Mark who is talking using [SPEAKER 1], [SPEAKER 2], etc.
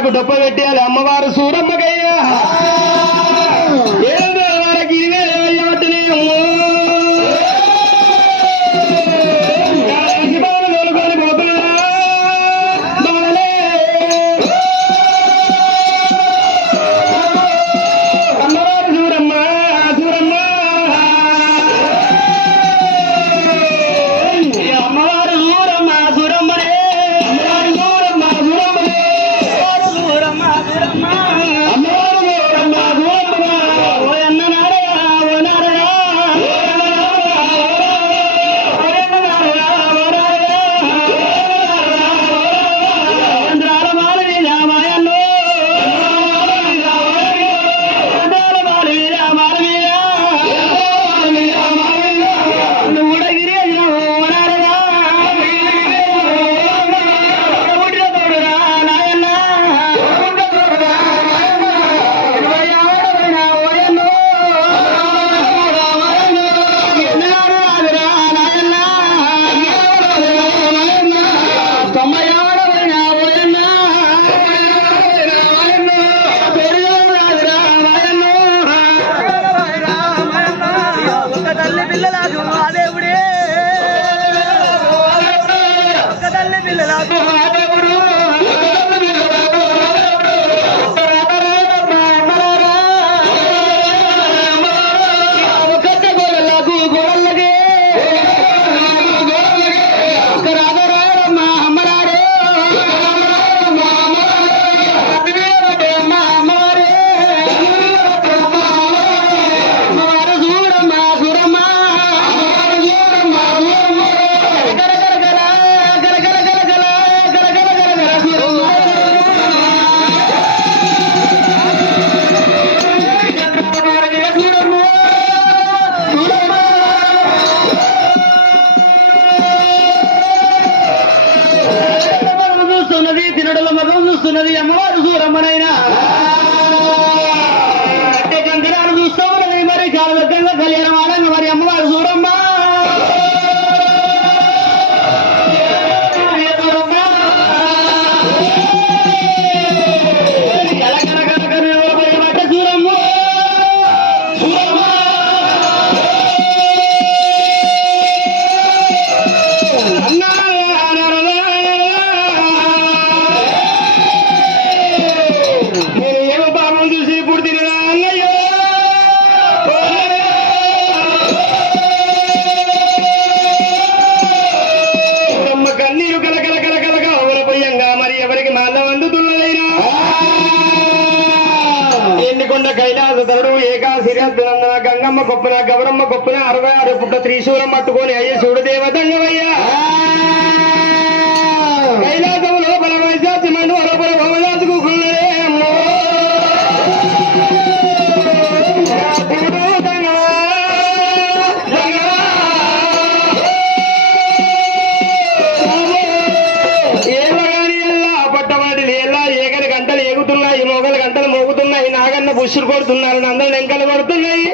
[SPEAKER 1] నాకు డొప్ప పెట్టేయాలి అమ్మవారు సూరమ్మకయ్యా. Grabe తల మగం చూస్తున్నది అమ్మవారు సూరమ్మనైనా. కైలాసరుడు ఏకాశిరద్నందన గంగమ్మ గొప్పన గౌరమ్మ గొప్పన అరవై ఆరు పుట్ట త్రిశూలం పట్టుకొని అయ్యే శివుడు దేవతంగవయ్యా బుషులు కొడుతున్నారు అందరూ వెంకలు కొడుతున్నాయి